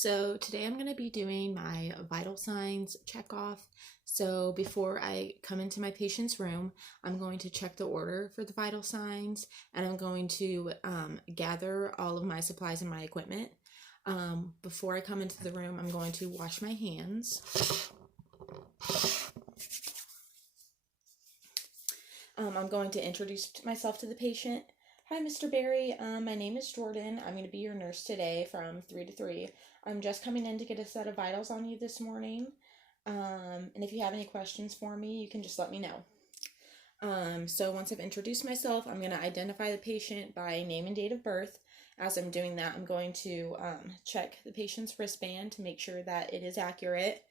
So today I'm going to be doing my vital signs check off. So before I come into my patient's room, I'm going to check the order for the vital signs, and I'm going to gather all of my supplies and my equipment. Before I come into the room, I'm going to wash my hands. I'm going to introduce myself to the patient. Hi, Mr. Berry. My name is Jordan. I'm going to be your nurse today from 3 to 3. I'm just coming in to get a set of vitals on you this morning. And if you have any questions for me, you can just let me know. So once I've introduced myself, I'm going to identify the patient by name and date of birth. As I'm doing that, I'm going to check the patient's wristband to make sure that it is accurate.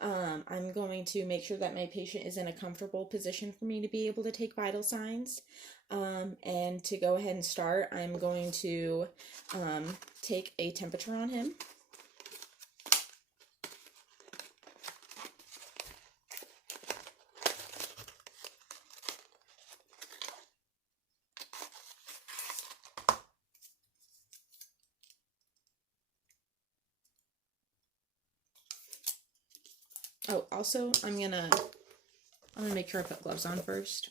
I'm going to make sure that my patient is in a comfortable position for me to be able to take vital signs. And to go ahead and start, I'm going to take a temperature on him. Oh, also, I'm gonna make sure I put gloves on first.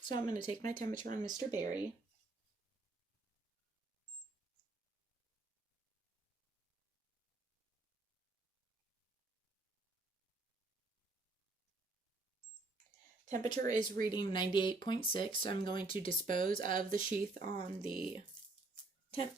So I'm going to take my temperature on Mr. Berry. Temperature is reading 98.6, so I'm going to dispose of the sheath on the temp.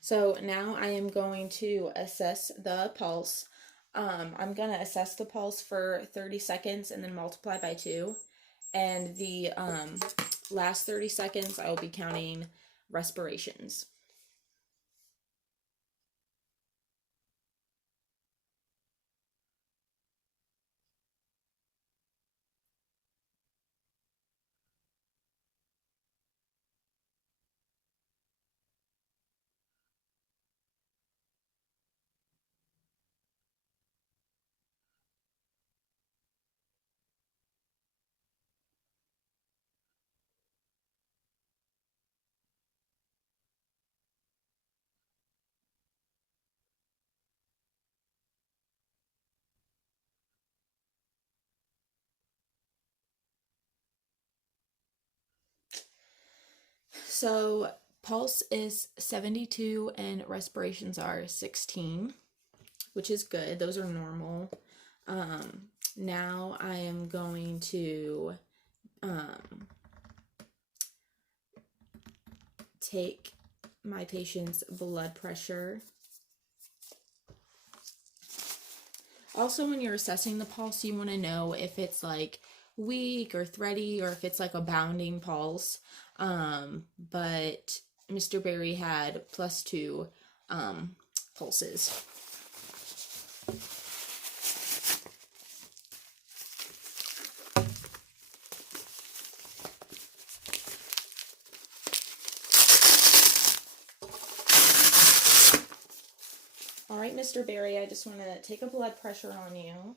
So now I am going to assess the pulse. I'm going to assess the pulse for 30 seconds and then multiply by 2. And the last 30 seconds, I will be counting respirations. So pulse is 72 and respirations are 16, which is good. Those are normal. Now I am going to take my patient's blood pressure. Also, when you're assessing the pulse, you want to know if it's like weak or thready or if it's like a bounding pulse. But Mr. Berry had +2 pulses. All right, Mr. Berry, I just want to take a blood pressure on you.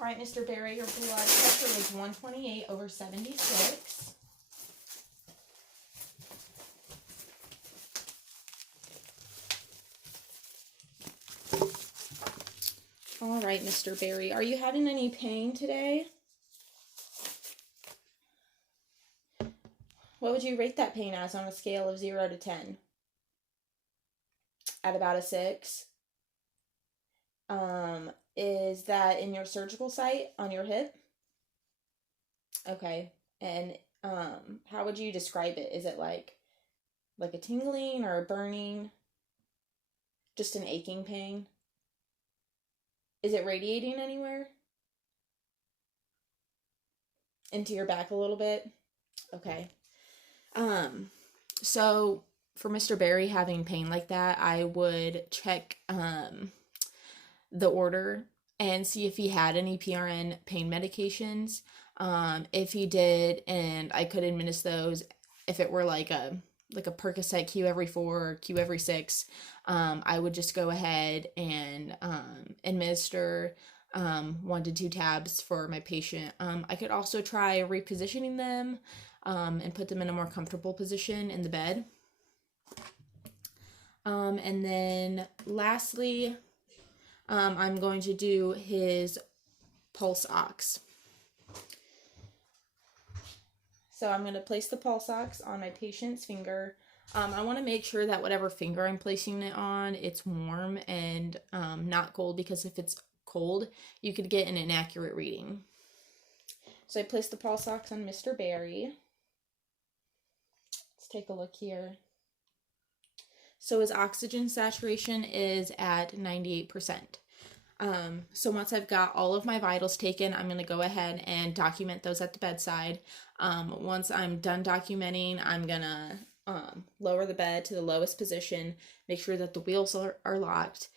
All right, Mr. Berry, your blood pressure was 128/76. All right, Mr. Berry, are you having any pain today? What would you rate that pain as on a scale of 0 to 10? At about a 6. Is that in your surgical site on your hip? Okay. And how would you describe it? Is it like a tingling or a burning? Just an aching pain? Is it radiating anywhere? Into your back a little bit? Okay. So for Mr. Berry having pain like that, I would check the order and see if he had any PRN pain medications. If he did, and I could administer those, if it were like a Percocet Q every 4 or Q every 6, I would just go ahead and administer 1 to 2 tabs for my patient. I could also try repositioning them and put them in a more comfortable position in the bed. And then lastly, I'm going to do his pulse ox. So I'm going to place the pulse ox on my patient's finger. I want to make sure that whatever finger I'm placing it on, it's warm and not cold, because if it's cold, you could get an inaccurate reading. So I placed the pulse ox on Mr. Berry. Let's take a look here. So his oxygen saturation is at 98%. So once I've got all of my vitals taken, I'm going to go ahead and document those at the bedside. Once I'm done documenting, I'm going to lower the bed to the lowest position, make sure that the wheels are locked,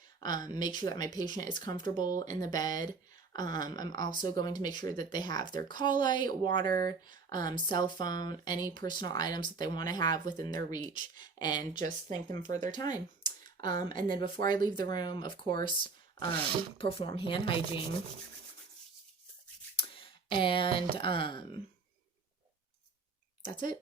make sure that my patient is comfortable in the bed. I'm also going to make sure that they have their call light, water, cell phone, any personal items that they want to have within their reach, and just thank them for their time. And then before I leave the room, of course, perform hand hygiene. And that's it.